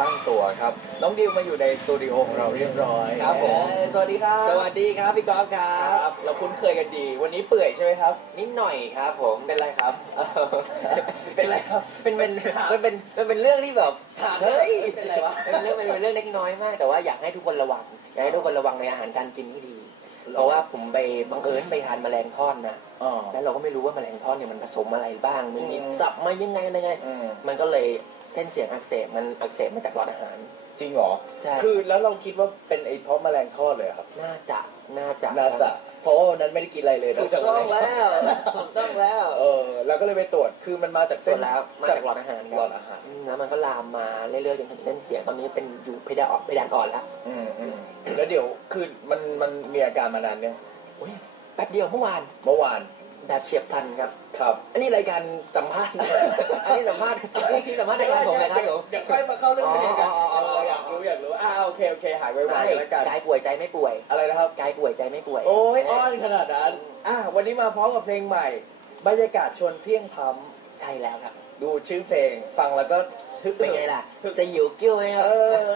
ตั้งตัวครับ น้องดิวมาอยู่ในสตูดิโอของเราเรียบร้อยครับผมสวัสดีครับ สวัสดีครับพี่กอล์ฟครัครับบเราคุ้นเคยกันดี วันนี้เปื่อยใช่ไหมครับ นิดหน่อยครับ ผมเป็นไรครับเออเป็นไรครับ เป็นเป็นมันเป็นมันเป็นเรื่องที่แบบเฮ้ยเป็นไรวะเป็นเรื่องเป็นเรื่องเล็กน้อยมาก แต่ว่าอยากให้ทุกคนระวังอยากให้ทุกคนระวังในอาหารการกินที่ดีเพราะว่าผมไปบังเอิญไปทานแมลงทอดนะอ๋อแล้วเราก็ไม่รู้ว่าแมลงทอดเนี่ยมันผสมอะไรบ้าง มันมีอืมสับมายังไงอะไรไงอืมมันก็เลย เส้นเสียงอักเสบมันอักเสบมาจากหลอดอาหาร จริงเหรอใช่ คือแล้วเราคิดว่าเป็นไอ้เพราะแมลงทอดเลยเหรอครับน่าจะน่าจะน่าจะเพราะว่าวันนั้นไม่ได้กินอะไรเลยถูกต้องแล้วถูกต้องแล้วเออแล้วก็เลยไปตรวจคือมันมาจากเสร็เส้จนแล้วมาจากหลอดอาหารคหลรัอบดอาหารอืมแล้วมันก็ลามมาเรื่อยๆจนถึงเส้นเสียงตอนนี้เป็นอยู่เพดานอ่อนเพดานอ่อนแล้วอืมอืมแล้วเดี๋ยวคือมันมันมีอาการมานานเนี่ยงโอ้ยแป๊บเดียวเมื่อวานเมื่อวาน แบบเฉียบพลันครับ ครับ อันนี้รายการสัมภาษณ์นะอันนี้สัมภาษณ์อันนี้สัมภาษณ์รายการผมนะครับผม เดี๋ยวค่อยมาเข้าเรื่องประเด็นกันอ๋ออ๋ออ๋อเอออยากรู้อยากรู้อ่าโอเคโอเคหายไวๆแล้วกันกายป่วยใจไม่ป่วยอะไรนะครับ กายป่วยใจไม่ป่วย โอ้ยอ้อนขนาดนั้นอะวันนี้มาพร้อมกับเพลงใหม่ บรรยากาศชวนเพียงพร้ใช่แล้วครับำดูชื่อเพลงฟังแล้วก็ฮึกเป็นไงล่ะ จะหิวกิ้วไหมครับ เออ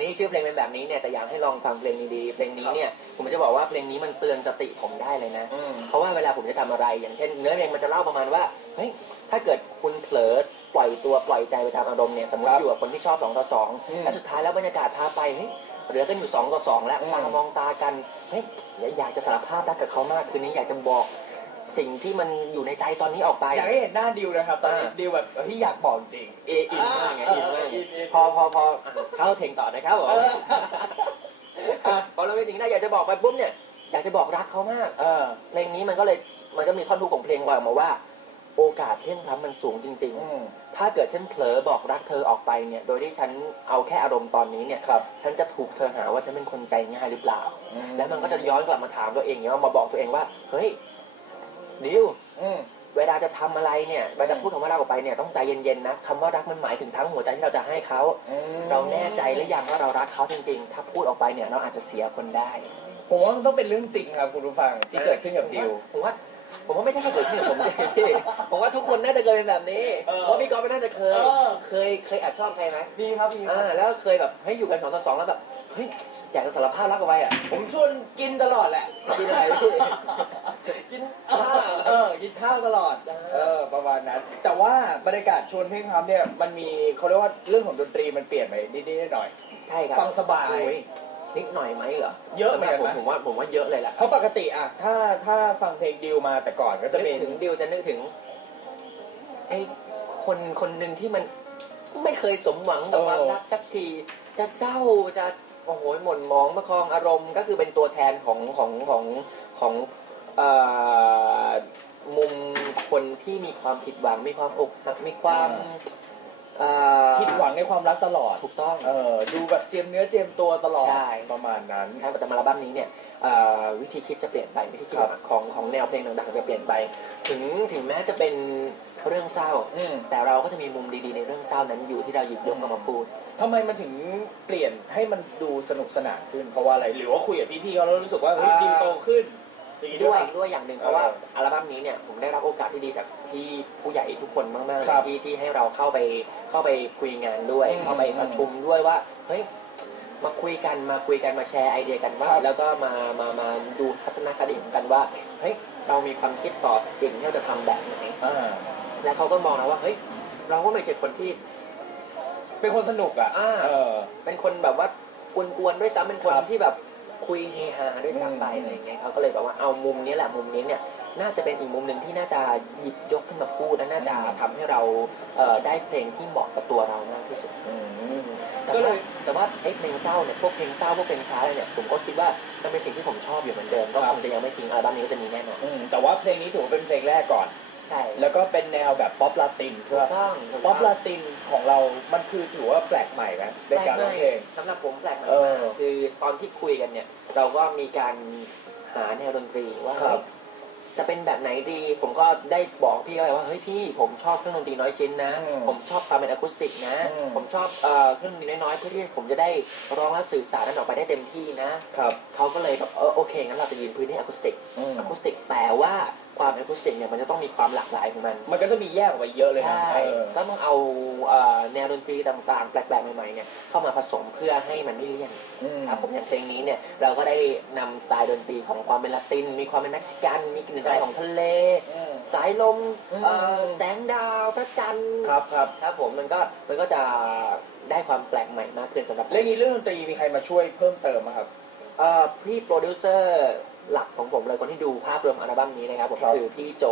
นี่ชื่อเพลงเป็นแบบนี้เนี่ยแต่อยากให้ลองฟังเพลงดีๆเพลงนี้เนี่ยผมจะบอกว่าเพลงนี้มันเตือนสติผมได้เลยนะอืมเพราะว่าเวลาผมจะทำอะไร อย่างเช่น เนื้อเพลงมันจะเล่าประมาณว่าเฮ้ยถ้าเกิดคุณเผลอปล่อยตัวปล่อยใจไปตามอารมณ์เนี่ยสมมติครับอยู่กับคนที่ชอบสองต่อสองอืมแล้วสุดท้ายแล้วบรรยากาศพาไปเฮ้ยเหลือกันอยู่สองต่อสองแล้วอืมตามองตากันเฮ้ยอยากจะสารภาพรักกับเขามากคืนนี้อยากจะบอก สิ่งที่มันอยู่ในใจตอนนี้ออกไปอยากให้เห็นหน้าดิวนะครับ ตอนนี้อ่าดิวแบบที่อยากบอกจริง เออินมากไงอ่าอินมากอินอินพอพอพออะเข้าเพลงต่อนะครับผมเอออะพอเราไปถึงได้อยากจะบอกไปปุ๊บเนี่ยอยากจะบอกรักเขามากเออเพลงนี้มันก็เลยมันก็มีท่อนทุกของเพลงบอกมาว่า โอกาสเที่ยงพล้ำมันสูงจริงอืมๆถ้าเกิดฉันเผลอบอกรักเธอออกไปเนี่ย โดยที่ฉันเอาแค่อารมณ์ตอนนี้เนี่ยครับฉันจะถูกเธอหาว่าฉันเป็นคนใจง่ายหรือเปล่าอืมแล้วมันก็จะย้อนกลับมาถามตัวเองเนี่ยว่ามาบอกตัวเองว่าเฮ้ย ดิวอืม เวลาจะทำอะไรเนี่ยเวลาจะพูดคำว่ารักออกไปเนี่ยต้องใจเย็นๆนะคำว่ารักมันหมายถึงทั้งหัวใจที่เราจะให้เขา อืมเราแน่ใจหรือยังว่าเรารักเขาจริงๆ ถ้าพูดออกไปเนี่ยเราอาจจะเสียคนได้ผมว่ามันต้องเป็นเรื่องจริงครับคุณผู้ฟังที่เกิดขึ้นกับดิว ผมว่าผมว่าไม่ใช่แค่เกิดขึ้นกับผมพี่ผมว่าทุกคนน่าจะเคยเป็นแบบนี้เออเพราะพี่กอล์ฟก็น่าจะเคย เออ เคยเคยแอบชอบใครไหมมีครับมีคอ่ารับแล้วเคยแบบเฮ้ยอยู่กันสองต่อสองแล้วแบบเฮ้ยอยากจะสารภาพรักเอาไว้อะผมชวนกินตลอดแหละกินอะไรพี่ กินข้าวเออกินข้าวตลอดเออประมาณนั้น แต่ว่าบรรยากาศชวนเพลงครับเนี่ยมันมีเขาเรียกว่าเรื่องของดนตรีมันเปลี่ยนไปนิดๆหน่อยใช่ครับฟังสบายโอ้นิดหน่อยไหมเหรอเยอะเหมือนกันผมนะผมว่าผมว่าเยอะเลยแหละๆเพราะปกติอะถ้าถ้าฟังเพลงดิวมาแต่ก่อนก็จะนึเป็กนถึงดิวจะนึกถึงไอ้คนคนหนึ่งที่มันไม่เคยสมหวังกับความรักสักที จะเศร้าจะโอ้โหหม่นหมองประคองอารมณ์ ก็คือเป็นตัวแทนของของของของเอ่อ มุมคนที่มีความผิดหวังมีความอกหักมีความเอ่อผิดหวังในความรักตลอดถูกต้องเออดูแบบเจียมเนื้อเจียมตัวตลอดใช่ประมาณนั้นถ้าแต่มาอัลบั้มนี้เนี่ยเอ่อวิธีคิดจะเปลี่ยนไปวิธีคิดครับของของแนวเพลงต่างๆจะเปลี่ยนไป ถึงถึงแม้จะเป็นเรื่องเศร้าอืมแต่เราก็จะมีมุมดีๆในเรื่องเศร้านั้นอยู่ที่เราหยิบยกเอามาพูดทำไมมันถึงเปลี่ยนให้มันดูสนุกสนานขึ้นเพราะว่าอะไรหรือว่าคุยกับพี่ๆเขาแล้วรู้สึกว่าเฮ้ยอ่าดิวโตขึ้น อย่างนี้ด้วยปะด้วยอย่างหนึ่งเออเพราะว่าอัลบั้มนี้เนี่ยผมได้รับโอกาสที่ดีจากพี่ผู้ใหญ่ทุกคนมากๆเลครัยบที่ที่ให้เราเข้าไปเข้าไปคุยงานด้วย อืมเข้าไปประชุมด้วยว่าเฮ้ยมาคุยกันมาคุยกันมาแชร์ไอเดียกันว่า ครับ แล้วก็มามามาดูทัศนคติของกันว่าเฮ้ยเรามีความคิดต่อสิ่งที่เราจะทำแบบไหนอ่าแล้วเขาก็มองนะว่าเฮ้ยเราก็ไม่ใช่คนที่ เป็นคนสนุกอะอ่า เออ เป็นคนแบบว่ากวนๆด้วยซ้ำเป็นคนครับที่แบบ คุยเฮฮาด้วยซ้ำไปอืมอะไรอย่างเงี้ยเขาก็เลยแบบว่าเอามุมนี้แหละมุมนี้เนี่ยน่าจะเป็นอีกมุมหนึ่งที่น่าจะหยิบยกขึ้นมาพูดและน่าจะทำให้เราเอ่อได้เพลงที่เหมาะกับตัวเรามากที่สุดอืมแต่ก็เลว่ายแต่ว่าไอ้เพลงเศร้าเนี่ยพวกเพลงเศร้าพวกเพลงช้าอะไรเนี่ยผมก็คิดว่ามันเป็นสิ่งที่ผมชอบอยู่เหมือนเดิมก็ครับคงจะยังไม่ทิ้งอัลบั้มนี้ก็จะมีแน่นอนอืมแต่ว่าเพลงนี้ถือว่าเป็นเพลงแรกก่อน ใช่ แล้วก็เป็นแนวแบบป๊อปลาตินใช่ถูกป่ะต้องถูกป๊ต้อองปลาตินของเรา มันคือถือว่าแปลกใหม่ไหมในการร้องเพลง สำหรับผมแปลกใหม่เออมากคือตอนที่คุยกันเนี่ย เราก็มีการหาแนวดนตรีว่าครับ เฮ้ยจะเป็นแบบไหนดี ผมก็ได้บอกพี่เขาไปว่าเฮ้ยพี่ผมชอบเครื่องดนตรีน้อยชิ้นนะ อืมผมชอบความเป็นอะคูสติกนะ อืม ผมชอบเอ่อเครื่องดนตรีน้อยๆเพื่อที่ผมจะได้ร้องและสื่อสารนั้นออกไปได้เต็มที่นะ ครับ เขาก็เลยแบบเออโอเคงั้นเราจะยืนพื้นที่อะคูสติก อืม อะคูสติกแต่ว่า ความอะคูสติกเนี่ยมันจะต้องมีความหลากหลายของมัน มันก็จะมีแยกออกไปเยอะเลยนะใช่เออก็ต้องเอาเอ่อแนวดนตรีต่างๆ แปลกๆใหม่ๆเนี่ยเข้ามาผสมเพื่อให้มันไม่เลี่ยนอืม ครับผมอย่างเพลงนี้เนี่ยเราก็ได้นำสไตล์ดนตรีของความเป็นละติน มีความเป็นเม็กซิกันมีกลิ่นอายของทะเลอืมสายลมอืม เอ่อแสงดาวพระจันทร์ครับครับครับผมมันก็มันก็จะได้ความแปลกใหม่มากขึ้นสำหรับเรื่องนี้เรื่องดนตรีมีใครมาช่วยเพิ่มเติมไหมครับ เอ่อพี่โปรดิวเซอร์ หลักของผมเลยคนที่ดูภาพรวมอัลบั้มนี้นะครับผมครับ คือพี่โจ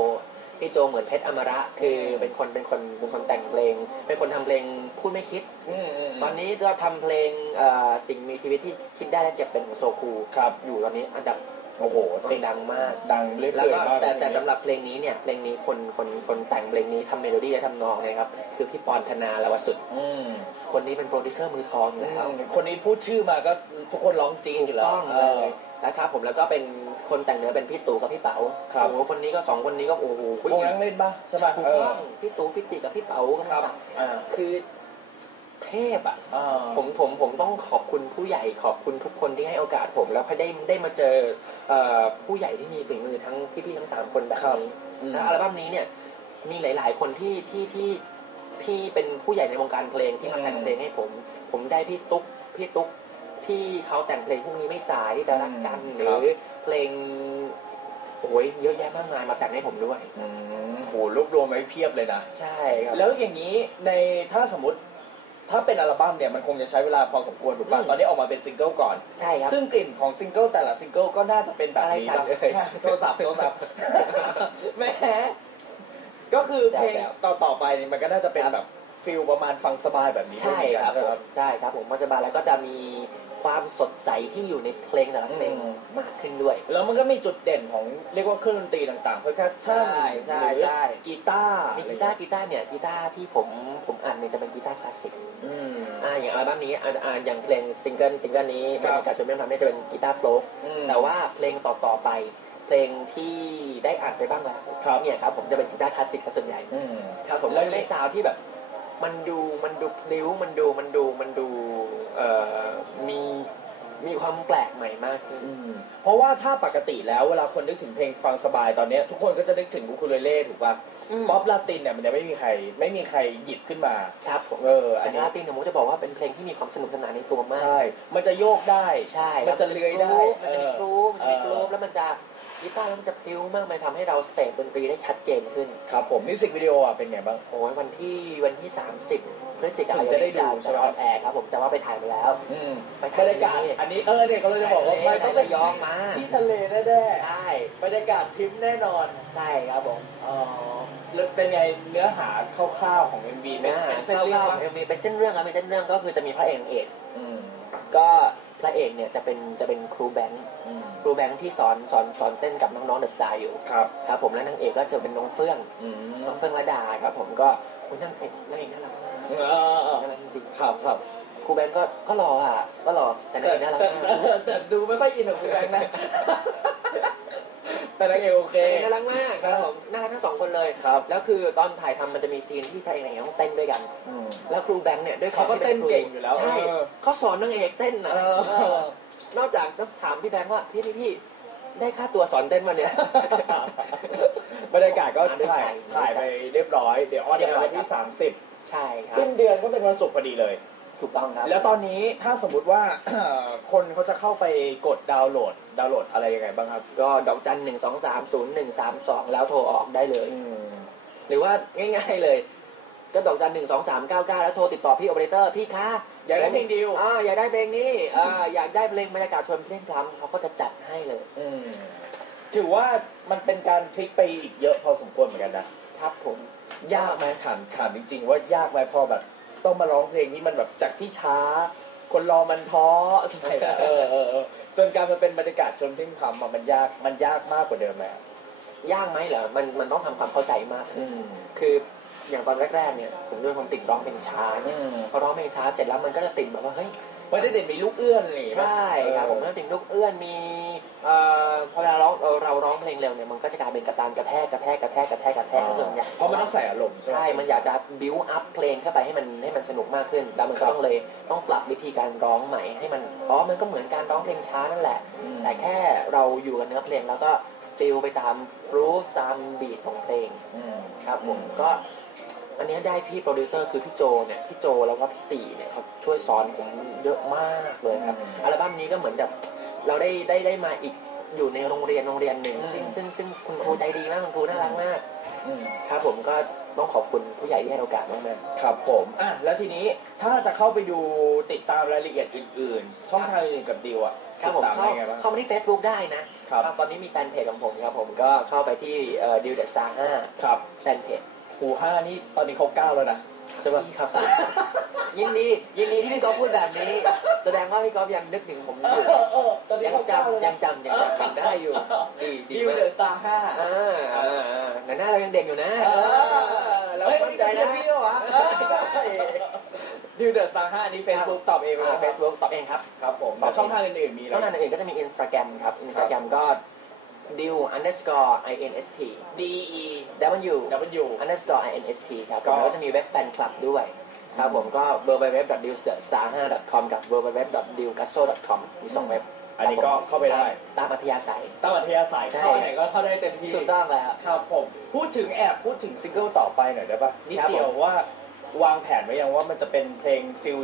พี่โจเหมือนเพชรอมระคือเป็นคนเป็นคนเป็นคนแต่งเพลง เป็นคนทำเพลงพูดไม่คิด อืมอืมตอนนี้ก็ทำเพลงเอ่อสิ่งมีชีวิตที่คิดได้และเจ็บเป็นของโซคูครับ อยู่ตอนนี้อันดับโอ้โหเพลงดังมาก ดังเรื่อยๆแล้วก็มากแต่แต่สำหรับเพลงนี้เนี่ยเพลงนี้คนคนคนแต่งเพลงนี้ทำเมโลดี้และทำนองนะครับคือพี่ปอนธนาลวสุด อืมคนนี้เป็นโปรดิวเซอร์มือทองอยู่แล้วคนนี้พูดชื่อมาก็ทุกคนร้องจริงอยู่แล้วต้องเอเลอย นะครับผมแล้วก็เป็นคนแต่งเนื้อเป็นพี่ตู่กับพี่เต๋าครับ โอ้โหคนนี้ก็สองคนนี้ก็โอ้โหวงนั่งเล่นปะใช่ปะถูกเออ ต้องพี่ตู่พี่ติกับพี่เต๋าก็ครับมาจับอ่า คือเทพอะ อ่า ผมผมผมต้องขอบคุณผู้ใหญ่ขอบคุณทุกคนที่ให้โอกาสผม แล้วให้ได้ได้มาเจอเอ่อผู้ใหญ่ที่มีฝีมือทั้งพี่ๆทั้งสามคนแบบนี้อืมและอัลบั้มนี้เนี่ยมีหลาย ๆ คนที่ที่ที่ที่เป็นผู้ใหญ่ในวงการเพลงที่มาแต่งเพลงให้ผม ผมได้พี่ตุ๊กพี่ตุ๊ก ที่เขาแต่งเพลงพวกนี้ไม่สายที่จะรักกันอืมหรือเพลงโอ้ยเยอะแยะมากมายมาแต่งให้ผมด้วยอืมโหรวบรวมไว้เพียบเลยนะ ใช่ครับแล้วอย่างนี้ในถ้าสมมติถ้าเป็นอัลบั้มเนี่ยมันคงจะใช้เวลาพอสมควรถูกป่ะอืมตอนนี้ออกมาเป็นซิงเกิลก่อนใช่ครับซึ่งกลิ่นของซิงเกิลแต่ละซิงเกิลก็น่าจะเป็นแบบอะไรนี้สั่นนะเอ่ยโทรศัพท์โทรศัพท์แหมก็คือเพลงแซวต่อต่อๆไปนี่มันก็น่าจะเป็นแบบฟิลประมาณฟังสบายแบบนี้ใช่ครับด้วยเหมือนกันผมใช่ครับผมปัจจุบันแล้วก็จะมี ความสดใสที่อยู่ในเพลงแต่ละเพลงอืมมากขึ้นด้วย แล้วมันก็มีจุดเด่นของเรียกว่าเครื่องดนตรีต่างๆเพื่อแคชชั่นใช่ใช่หรือใช่กีตาร์มีกีตาร์กีตาร์เนี่ยกีตาร์ที่ผมผมอ่านเนี่ยจะเป็นกีตาร์คลาสสิกอืมอ่าอย่างอัลบั้มนี้อ่าอ่าอย่างเพลงซิงเกิลซิงเกิลนี้ครับบรรยากาศชมเรื่องทำเนี่ยจะเป็นกีตาร์โฟล์อืมแต่ว่าเพลงต่อๆไปเพลงที่ได้อ่านไปบ้างแล้วครับเนี่ยครับผมจะเป็นกีตาร์คลาสสิกซะส่วนใหญ่อืมครับผมแล้แล้ววได้ซาวด์ที่แบบ มันดูมันดูพลิ้วมันดูมันดูมันดูเอ่อมีมีความแปลกใหม่มากขึ้น อืมเพราะว่าถ้าปกติแล้วเวลาคนนึกถึงเพลงฟังสบายตอนเนี้ยทุกคนก็จะนึกถึงอูคูเลเล่ถูกป่ะป๊อปลาตินเนี่ยมันจะไม่มีใคร ไม่มีใครหยิบขึ้นมาครับผมเอออัแต่นนี้ลาตินเนี่ยผมจะบอกว่าเป็นเพลงที่มีความสนุกสนานในตัวมาก ใช่ มันจะโยกได้ ใช่มันจะเลื้อยได้มันจะมีกรูฟมันจะมีกรูฟเออแล้วมันจะ กีตาร์แล้วมันจะพลิ้วมากมันทำให้เราเสพดนตรีได้ชัดเจนขึ้น ครับผมมิวสิกวิดีโออะเป็นไงบ้าง โอ้ยวันที่วันที่ 30พฤศจิกายถึนงจะได้ดูใช่ไหมออนแอร์ครับผมแต่ว่าไปถ่ายมาแล้วอืมไปบรรยากาศอันนี้เออเนี่ยก็เลยจะบอกว่ามันต้ต้อองงระยองมาที่ทะเลแน่ใช่ๆบรรยากาศทริปแน่นอนใช่ครับผมอ๋อแล้วเป็นไงเนื้อหาคร่าวๆของ MV เนื้อหาเป็นเส้นเส้นเรื่เรื่อองงปะมีเป็นเส้นเรื่องครับเป็นเส้นเรื่องก็คือจะมีพระเอกนางเอก อืม ก็พ ระเอกเนี่ยจะเป็นจะเป็นครูแบงค์อืมครูแบงค์ที่สอนสอนสอนเต้นกับน้องๆเดอะสตาร์อยู่ครับครับผมและนางเอกก็จะเป็นน้องเฟื่องอืมน้องเฟื่องระดาครับผมก็คุณนางเอกนางเอกน่ารักมากเออเออน่ารักจริงครับครับๆครูแบงค์ก็ก็รออะก็รอแต่นางแต่เอกน่ารักแต่มากแต่แต่ดูไม่ค่อยอินกับคุณแบงค์นะ แต่นางเอกโอเคนางเอกน่ารักมากครับผมน่ารักทั้งสองคนเลยครับ แล้วคือตอนถ่ายทำมันจะมีซีนที่พระเอกนางเอกต้องเต้นด้วยกันอืมแล้วครูแบงค์เนี่ยด้วยควมเขาก็ที่เต้นครูเก่งอยู่แล้วใช่เออเขาสอนนางเอกเต้นนะเออนอกจากต้องถามพี่แบงค์ว่าพี่พี่พี่ได้ค่าตัวสอนเต้นมาเนี่ยบรรยากาศก็อ่านด้วยถ่ายใจถ่ายไปเรียบร้อย เดี๋ยวออนเรียบแอร์ร้อยวันที่ครับ30 ใช่ครับสิ้นเดือนก็เป็นวันศุกร์พอดีเลย ถูกต้องครับ แล้วตอนนี้ถ้าสมมติว่า คนเขาจะเข้าไปกดดาวน์โหลด ดาวน์โหลดอะไรยังไงบ้างครับ ก็ดอกจันหนึ่งสองสามศูนย์หนึ่งสามสองแล้วโทรออกได้เลยอืมหรือว่าง่าย ๆเลย ก็ดอกจันหนึ่งสองสามเก้าเก้าแล้วโทรติดต่อพี่โอเปอเรเตอร์พี่คะอยากได้เพลงดิวอ่าอยากได้เพลงนี้อ่าอยากได้เพลงบรรยากาศชวนเพลงพลัมเขาก็จะจัดให้เลยอืมถือว่ามันเป็นการพลิกไปอีกเยอะพอสมควรเหมือนกันนะครับผมยากไหมถามถามจริง ๆ ว่ายากไหมพอแบบ ต้องมาร้องเพลงนี้มันแบบจากที่ช้า คนรอมันท้อใช่ไหมเออเออเออจนการมาเป็นบรรยากาศชนเพ่งพำอะมันยากมันยากมากกว่าเดิมไหมยากไหมเหรอมันมันต้องทำความเข้าใจมากอืมคืออย่างตอนแรกๆเนี่ยผมด้วยคนติดร้องเพลงช้าอืมพอร้องเพลงช้าเสร็จแล้วมันก็จะติดแบบว่าเฮ้ย มันจะเด่นมีลูกเอื้อนอะไรอย่างเงี้ยใช่ครับผมก็ติดลูกเอื้อนมีเอ่อพอเราร้องเราเราร้องเพลงเร็วเนี่ยมันก็จะกลายเป็นกระตานกระแทกกระแทกกระแทกกระแทกกระแทกส่วนใหญ่เพราะมันต้องใส่อารมณ์ใช่ไหมใช่ มันอยากจะบิวอัพเพลงเข้าไปให้มันให้มันสนุกมากขึ้นแล้วมันก็ต้องเลยต้องปรับวิธีการร้องใหม่ให้มันอ๋อมันก็เหมือนการร้องเพลงช้านั่นแหละอืมแต่แค่เราอยู่กับเนื้อเพลงแล้วก็ฟิลไปตามรูฟตามบีทของเพลงอืมครับผมก็ อันเนี้ยได้พี่โปรดิวเซอร์คือพี่โจเนี่ยพี่โจแล้วก็พี่ตีเนี่ยเขาช่วยสอนผมเยอะมากเลยครับอัลบั้มนี้ก็เหมือนแบบเราได้ได้ได้มาอีกอยู่ในโรงเรียนโรงเรียนหนึ่งซึ่งซึ่งซึ่งคุณครูใจดีมากคุณครูน่ารักมากอืมครับผมก็ต้องขอบคุณผู้ใหญ่ที่ให้โอกาสมากครับผมอะแล้วทีนี้ถ้าจะเข้าไปดูติดตามรายละเอียดอื่น ๆ ช่องทางอื่นๆกับดิวอะๆครับผมติดตามเข้าได้ไงบ้างเข้ามาที่ Facebook ได้นะครับตอนนี้มีแฟนเพจของผมครับผมก็เข้าไปที่ดิวเดอะสตาร์ห้าครับแฟนเพจ ครูห้านี่ตอนนี้เขาเก้าแล้วนะใช่ปะครับ ยินดียินดีที่พี่ก๊อฟพูดแบบนี้ แสดงว่าพี่ก๊อฟยังนึกถึงผมอยู่ตอนนี้ยังเขาเก้าแล้วจำยันะงจำยังจำจำได้อยู่ ดีดีดิวมากเดอะสตาร์ห้าอ่าอ่าอ่าแต่หน้าเรายังเด็กอยู่นะ เออเราเฮ้ยมั่นใจนะ พี่เหรอวะดิวเดอะสตาร์ห้านี่เฟซบุ๊กตอบเองเลยนะเฟซบุ๊กตอบเองครับ ครับผมแล้วช่องทางอื่นๆมีช่องแล้ทางอื่นก็จะมีอินสตาแกรมครับอินสตาแกรมก็ diw underscore inst D E w W underscore inst ครับก็แล้วก็จะมีเว็บแฟนคลับด้วยครับผมก็ www.dewstar5.com กับ www.dewgasso.com มีสองเว็บอันนี้ก็เข้าไปได้ ตามอัธยาศัยตั้งอัธยาศัยใช่เข้าไหนก็เข้าได้เต็มที่ถูกต้องแล้วครับผมพูดถึงแอบพูดถึงซิงเกิลต่อไปหน่อยได้ปะนิดครับผมเดียวว่าวางแผนไว้ยังว่ามันจะเป็นเพลงฟิล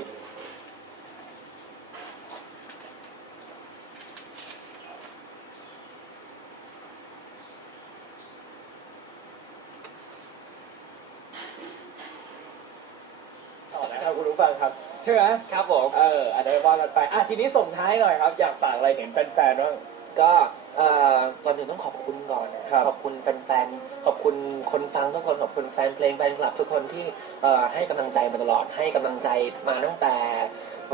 ต่อนะครับคุณผู้ ฟังครับใช่ไหมครับผมเอออันนี้ว่ากันไปอะทีนี้ส่งท้ายหน่อยครับ อยากฝากอะไรถึงแฟนๆบ้าง ก็เอ่อก่อนอื่นต้องขอบคุณก่อนนะครับ ขอบคุณแฟนๆขอบคุณคนฟังทุกคนขอบคุณแฟนเพลงแฟนคลับทุกคนที่เอ่อให้กำลังใจมาตลอดให้กำลังใจมาตั้งแต่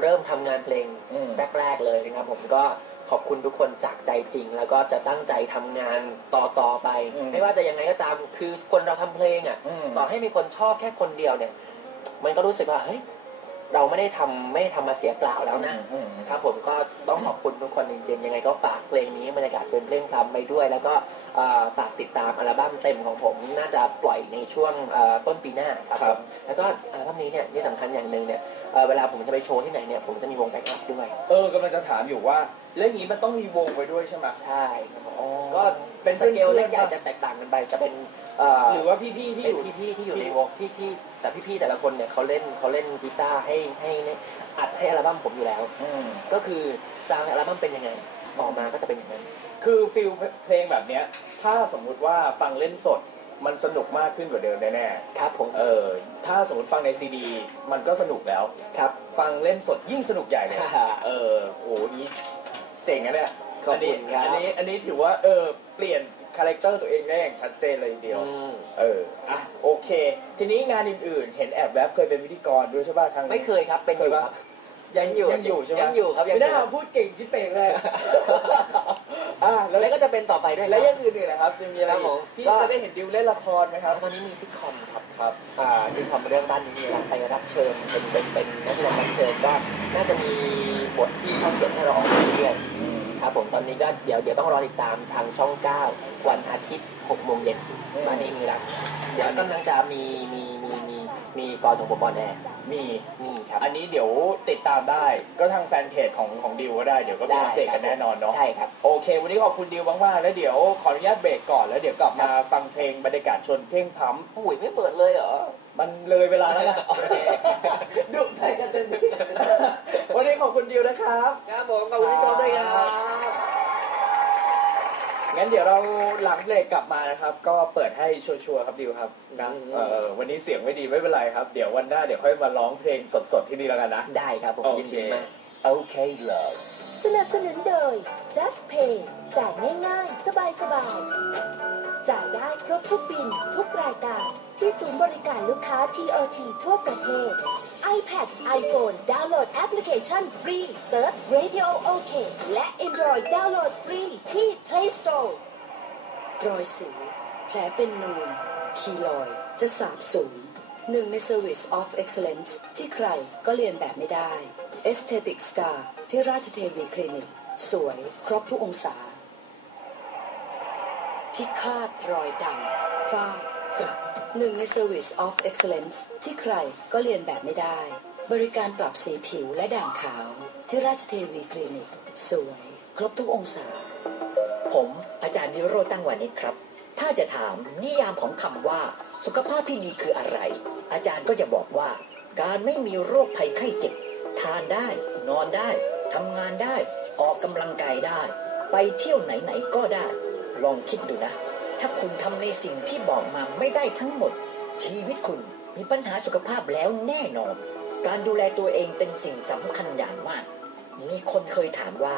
เริ่มทำงานเพลงอืม แรก ๆ เลยนะครับ ผมก็ขอบคุณทุกคนจากใจจริง แล้วก็จะตั้งใจทำงานต่อๆไป อืม ไม่ว่าจะยังไงก็ตามคือคนเราทำเพลงอะ อืม ต่อให้มีคนชอบแค่คนเดียวเนี่ย มันก็รู้สึกว่าเฮ้ย เราไม่ได้ทำไม่ได้ทำมาเสียเปล่าแล้วนะอืมครับผมก็ต้องขอบคุณทุกคนจริงๆ ยังไงก็ฝากเพลงนี้บรรยากาศเป็นเพลงพรำไปด้วย แล้วก็เอ่อฝากติดตามอัลบั้มเต็มของผม น่าจะปล่อยในช่วงเอ่อต้นปีหน้าครับครัผบมแล้วก็อัลบั้มนี้เนี่ยที่สำคัญอย่างหนึ่งเนี่ยเอ่อเวลาผมจะไปโชว์ที่ไหนเนี่ยผมจะมีวงแบ็กอัพด้วย เออกำลังจะถามอยู่ว่า แล้วอย่างนี้มันต้องมีวงไปด้วยใช่ไหมใช่ครับผมก็ก็เป็เป็นนสสเกเกลลเล็เล็กกใหใหญ่ญ่จะแตกต่างกันไปจะเป็นเอ่อหรือว่าพี่ๆที่เป็อนยู่ พี่ๆที่อยู่ในวงที่ที่แต่พี่ๆแต่ละคนเนี่ยเขาเล่นเขาเล่นกีตาร์ให้ให้อัดให้อัลบั้มผมอยู่แล้ว อืมก็คือจางอัลบั้มเป็นยังไงออกมาก็จะเป็นอย่างนั้น คือฟิลเพลงแบบเนี้ย ถ้าสมมุติว่าฟังเล่นสด มันสนุกมากขึ้นกว่าเดิมแน่ครับผมๆเออ ถ้าสมมติฟังในซีดี มันก็สนุกแล้ว ครับ ฟังเล่นสดยิ่งสนุกใหญ่เลยฮ่าเออโอ้โหนี้ เจ๋งนะเนี่ยขอบอันนี้คุณครับ อันนี้อันนี้ถือว่าเออเปลี่ยนคาแรคเตอร์ตัวเองได้อย่างชัดเจนเลยทีเดียว อืมเออ อะ โอเค ทีนี้งานอื่นๆ เห็นแอบแวบเคยเป็นพิธีกรด้วยใช่ป่ะทาง ไม่เคยครับเป็นอยู่ครับ ยังอยู่ยังอยู่ใช่ไหมยังอยู่ครับยังไม่อยู่ได้มาพูดเก่งชิบเป่งเลย อะแล้วแล้วก็จะเป็นต่อไปด้วยแล้วอยังอื่นๆนะครับจะมีอะไรครับอีผกมพี่ก็จะได้เห็นดิวเล่นละครไหมครับตอนนี้มีซิทคอมครับครับอ่าซิทคอมเรื่องบ้านนี้มีรักไปรับเชิญเป็นเป็นเป็นนักแสดงรับเชิญก็น่าจะมีบทที่เขาเขียนให้เราออกมาเรื่อยๆ ครับผมตอนนี้ก็เดี๋ยวเดี๋ยวต้องรอติดตามทางช่อง 9 วันอาทิตย์6โมงเย็นอืมบ้านนี้มีรักเดี๋ยวกำลังจะมีมีมีมีมีกรของผมบอลแอร์มีนี่ครับ อันนี้เดี๋ยวติดตามได้ก็ทางแฟนเพจของของดิวก็ได้เดี๋ยวก็มีอัปเดตกันแน่นอนเนาะใช่ครับโอเค วันนี้ขอบคุณดิวมากๆแล้วเดี๋ยวขออนุญาตเบรกก่อนแล้วเดี๋ยวกลับมาฟังเพลงบรรยากาศชนเพลงพร้ำโอ้ยไม่เปิดเลยเหรอ มันเลยเวลาแล้วนะโอเคดุใส่กันเต็มที่วันนี้ขอบคุณดิวนะครับครับผมขอบคุณพี่กอล์ฟด้วยครับงั้นเดี๋ยวเราหลังเบรกกลับมานะครับ ก็เปิดให้ชัวร์ๆครับดิวครับนะอืมเออวันนี้เสียงไม่ดีไม่เป็นไรครับ เดี๋ยววันหน้าเดี๋ยวค่อยมาร้องเพลงสดๆที่นี่แล้วกันนะ ได้ครับผมโอยินเคดีมากโอเคเลยสนับสนุนโดย Just Pay จ่ายง่ายๆ สบายๆจ่ายได้ ครบทุกบิน ทุกรายการ ที่ศูนย์บริการลูกค้า TOT ทั่วประเทศ iPad iPhone ดาวน์โหลดแอปพลิเคชันฟรี Search Radio OK และ Android ดาวน์โหลดฟรีที่ Play Store รอยสิวแผลเป็นนูนคีลอยจะสาบสูญหนึ่งใน Service of Excellence ที่ใครก็เรียนแบบไม่ได้ Aesthetic Scar ที่ราชเทวีคลินิก สวยครบทุกองศา พิฆาตรอยดำฝ้ากระหนึ่งใน Service of Excellence ที่ใครก็เรียนแบบไม่ได้ บริการปรับสีผิวและด่างขาว ที่ราชเทวีคลินิก สวย ครบทุกองศา ผมอาจารย์วิโรจน์ตั้งวานิชครับ ถ้าจะถามนิยามของคำว่า สุขภาพที่ดีคืออะไร อาจารย์ก็จะบอกว่า การไม่มีโรคภัยไข้เจ็บ ทานได้ นอนได้ทำงานได้ ออกกำลังกายได้ ไปเที่ยวไหนๆก็ได้ ลองคิดดูนะ ถ้าคุณทำในสิ่งที่บอกมาไม่ได้ทั้งหมด ชีวิตคุณมีปัญหาสุขภาพแล้วแน่นอน การดูแลตัวเองเป็นสิ่งสำคัญอย่างมาก มีคนเคยถามว่า